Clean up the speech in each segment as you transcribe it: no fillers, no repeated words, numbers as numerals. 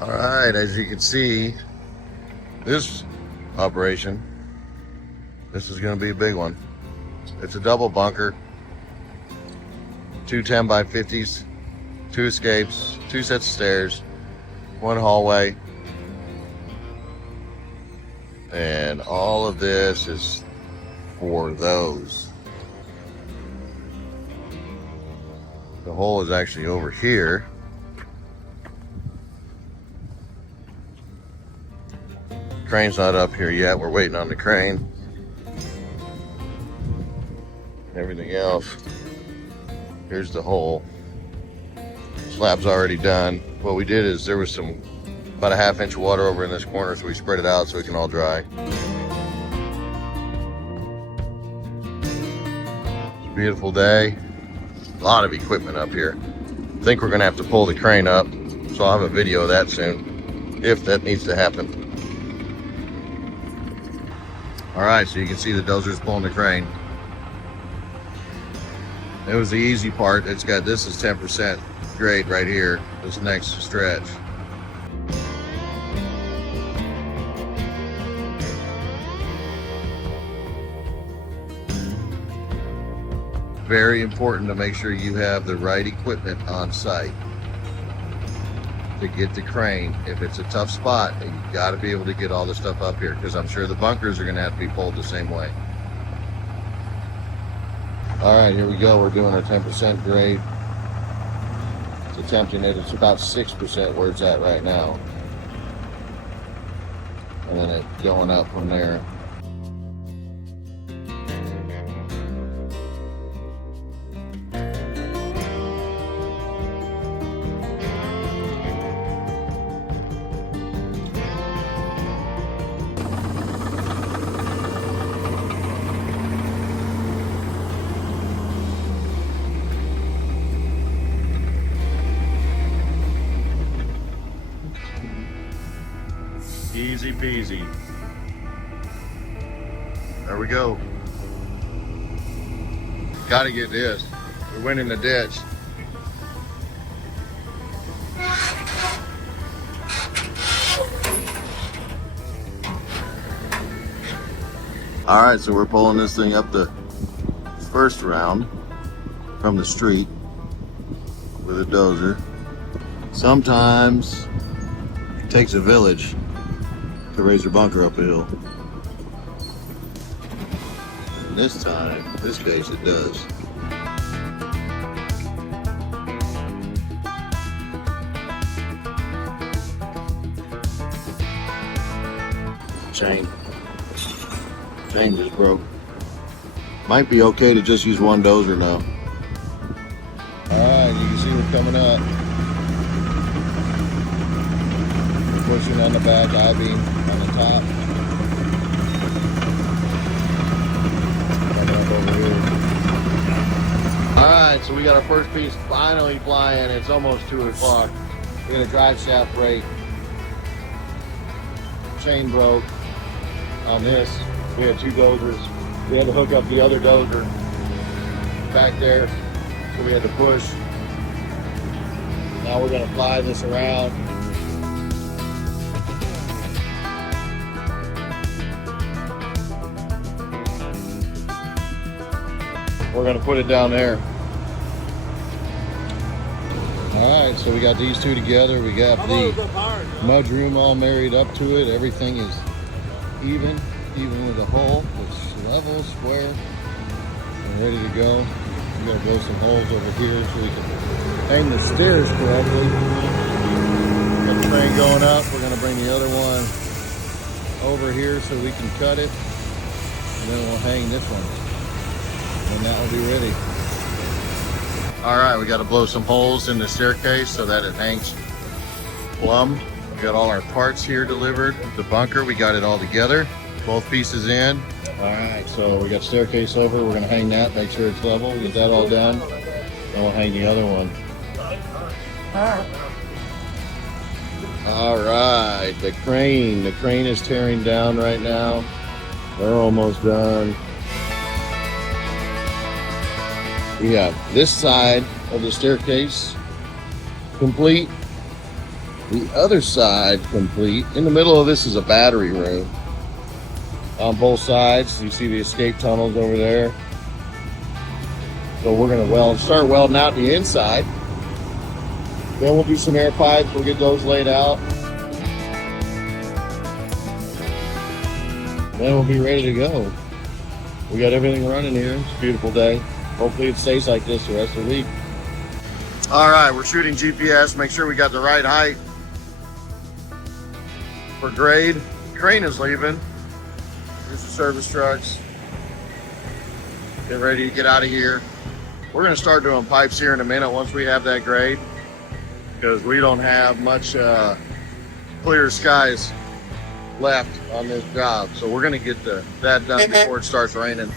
All right, as you can see, this operation, this is going to be a big one. It's a double bunker, two 10 by 50s, two escapes, two sets of stairs, one hallway, and all of this is for those. The hole is actually over here. Crane's not up here yet. We're waiting on the crane. Everything else. Here's the hole. Slab's already done. What we did is there was about a ½ inch of water over in this corner, so we spread it out so it can all dry. It's a beautiful day. A lot of equipment up here. I think we're gonna have to pull the crane up, so I'll have a video of that soon, if that needs to happen. All right, so you can see the dozer's pulling the crane. It was the easy part. This is 10% grade right here, this next stretch. Very important to make sure you have the right equipment on site to get the crane. If it's a tough spot, you got to be able to get all the stuff up here, because I'm sure the bunkers are going to have to be pulled the same way. All right, here we go. We're doing a 10% grade. It's attempting it. It's about 6% where it's at right now, and then it going up from there. Easy peasy. There we go. Gotta get this. We went in the ditch. All right, so we're pulling this thing up the first round from the street with a dozer. Sometimes it takes a village to raise your bunker up a hill. And this case, it does. Chain just broke. Might be okay to just use one dozer now. All right, you can see we're coming up. We're pushing on the back, I-beam on the top. Coming up over here. All right, so we got our first piece finally flying. It's almost 2 o'clock. We got a drive shaft break. Chain broke on this. We had 2 dozers. We had to hook up the other dozer back there, so we had to push. Now we're gonna fly this around. We're gonna put it down there. All right, so we got these 2 together. We got the mudroom all married up to it. Everything is even with the hole. It's level, square, and ready to go. We gotta blow some holes over here so we can hang the stairs correctly. Got the crane going up. We're gonna bring the other one over here so we can cut it, and then we'll hang this one, and that will be ready. All right, we got to blow some holes in the staircase so that it hangs plumb. We got all our parts here delivered. The bunker, we got it all together. Both pieces in. All right, so we got staircase over. We're gonna hang that, make sure it's level. Get that all done. Then we'll hang the other one. All right, the crane is tearing down right now. They're almost done. We have this side of the staircase complete. The other side complete. In the middle of this is a battery room. On both sides, you see the escape tunnels over there. So we're gonna start welding out the inside. Then we'll do some air pipes, we'll get those laid out. Then we'll be ready to go. We got everything running here. It's a beautiful day. Hopefully it stays like this the rest of the week. All right, we're shooting GPS, make sure we got the right height for grade. Crane is leaving. Here's the service trucks. Get ready to get out of here. We're gonna start doing pipes here in a minute once we have that grade, because we don't have much clear skies left on this job. So we're gonna get that done before it starts raining.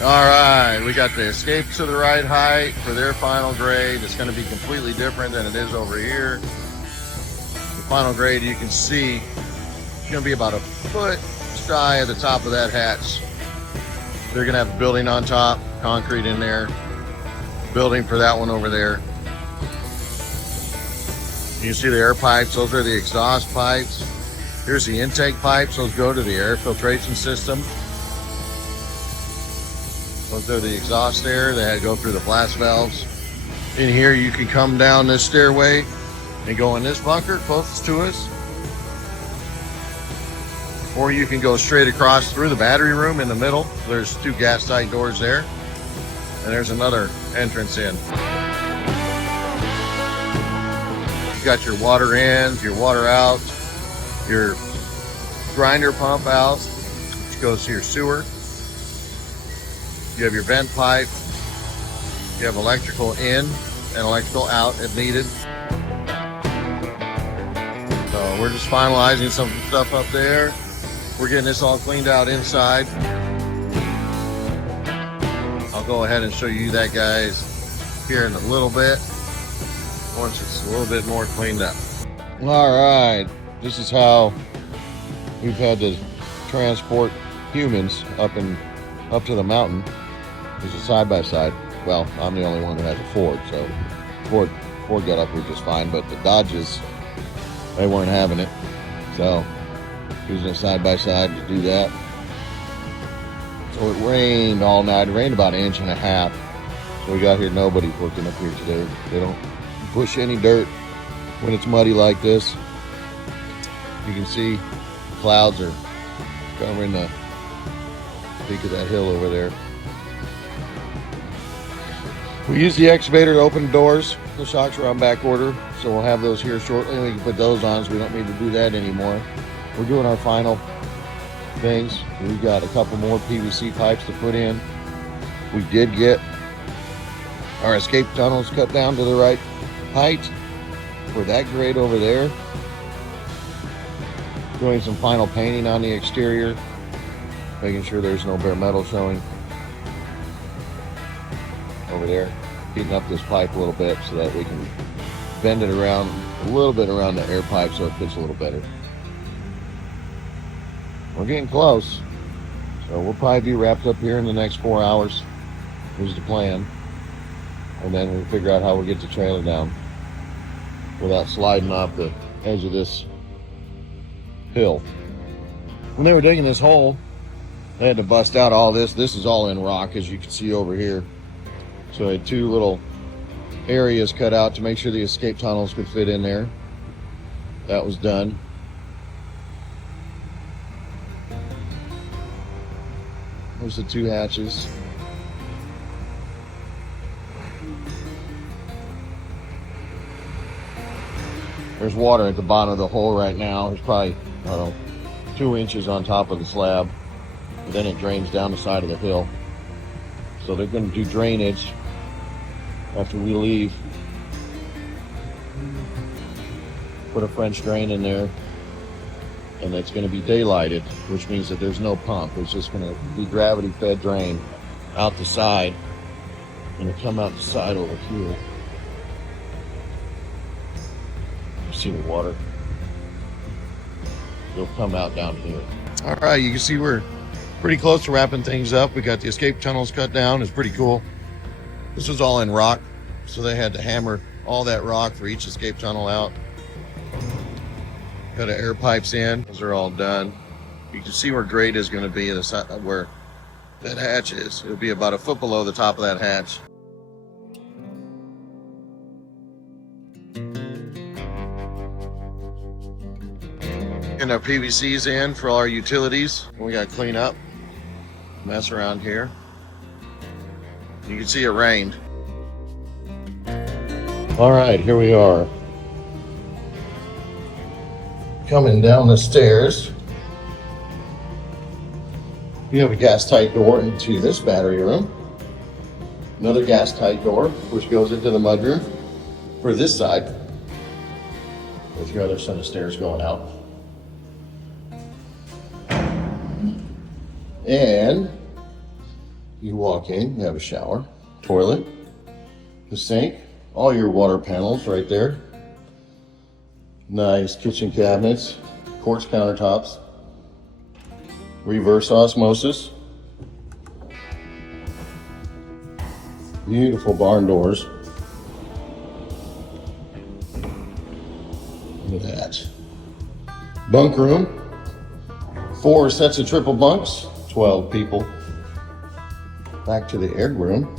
All right, we got the escape to the right height for their final grade. It's gonna be completely different than it is over here. The final grade, you can see, it's gonna be about a foot shy of the top of that hatch. They're gonna have a building on top, concrete in there, building for that one over there. You can see the air pipes, those are the exhaust pipes. Here's the intake pipes, those go to the air filtration system. Those are the exhaust air that go through the blast valves. In here you can come down this stairway and go in this bunker closest to us. Or you can go straight across through the battery room in the middle. There's two gas tight doors there. And there's another entrance in. You got your water in, your water out, your grinder pump out, which goes to your sewer. You have your vent pipe. You have electrical in and electrical out if needed. So we're just finalizing some stuff up there. We're getting this all cleaned out inside. I'll go ahead and show you that, guys, here in a little bit, once it's a little bit more cleaned up. All right, this is how we've had to transport humans up to the mountain. There's a side-by-side. Well, I'm the only one who has a Ford, so Ford got up here just fine, but the Dodges, they weren't having it. So using a side-by-side to do that. So it rained all night. It rained about 1.5 inches. So we got here, nobody's working up here today. They don't push any dirt when it's muddy like this. You can see the clouds are covering the peak of that hill over there. We use the excavator to open the doors. The shocks are on back order, so we'll have those here shortly. We can put those on, so we don't need to do that anymore. We're doing our final things. We've got a couple more PVC pipes to put in. We did get our escape tunnels cut down to the right height for that grade over there. Doing some final painting on the exterior, making sure there's no bare metal showing over there. Heating up this pipe a little bit so that we can bend it around a little bit around the air pipe so it fits a little better. We're getting close, so we'll probably be wrapped up here in the next 4 hours is the plan, and then we'll figure out how we'll get the trailer down without sliding off the edge of this hill. When they were digging this hole, they had to bust out all this. This is all in rock, as you can see over here. So I had 2 little areas cut out to make sure the escape tunnels could fit in there. That was done. There's the 2 hatches. There's water at the bottom of the hole right now. There's probably, I don't know, 2 inches on top of the slab. And then it drains down the side of the hill. So they're going to do drainage after we leave. Put a French drain in there. And it's going to be daylighted, which means that there's no pump. It's just going to be gravity-fed drain out the side. And it'll come out the side over here. You see the water? It'll come out down here. All right, you can see we're pretty close to wrapping things up. We got the escape tunnels cut down. It's pretty cool. This was all in rock, so they had to hammer all that rock for each escape tunnel out. Got air pipes in. Those are all done. You can see where grade is going to be, where that hatch is. It'll be about a foot below the top of that hatch. And our PVC's in for all our utilities. We got to clean up, mess around here. You can see it rained. All right, here we are. Coming down the stairs. We have a gas tight door into this battery room. Another gas tight door, which goes into the mudroom for this side, with your other set of stairs going out. And you walk in, you have a shower, toilet, the sink, all your water panels right there. Nice kitchen cabinets, quartz countertops, reverse osmosis, beautiful barn doors. Look at that. Bunk room, 4 sets of triple bunks, 12 people. Back to the egg room.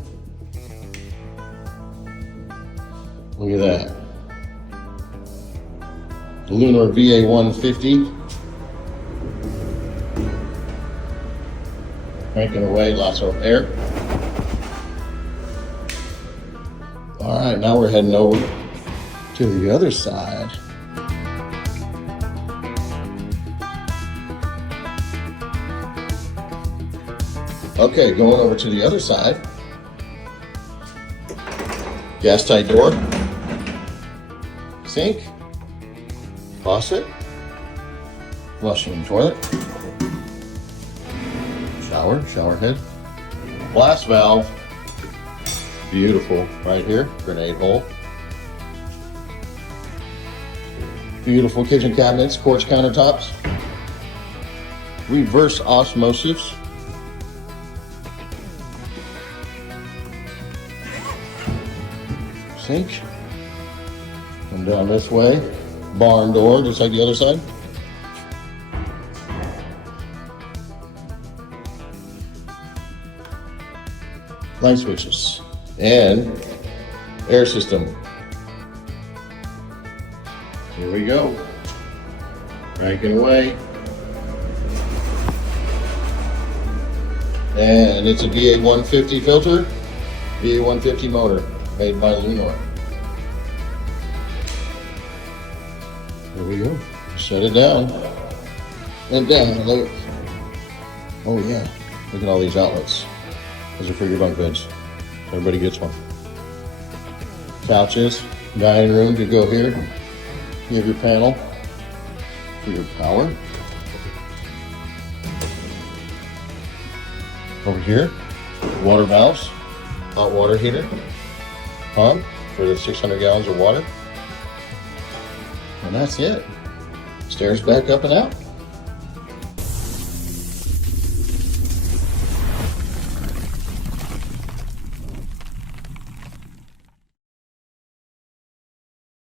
Look at that. Lunar VA 150. Cranking away, lots of air. All right, now we're heading over to the other side. Okay, going over to the other side. Gas tight door, sink, faucet, flushing toilet, shower head, blast valve, beautiful right here, grenade hole. Beautiful kitchen cabinets, quartz countertops, reverse osmosis, sink. Come down this way, barn door just like the other side. Light switches and air system. Here we go. Cranking away. And it's a VA 150 filter, VA 150 motor made by Lunar. There we go. Shut it down. And down. Look. Oh yeah. Look at all these outlets. Those are for your bunk beds. Everybody gets one. Couches, dining room to go here. You have your panel for your power. Over here, water valves, hot water heater, pump for the 600 gallons of water. And that's it. Stairs back up and out.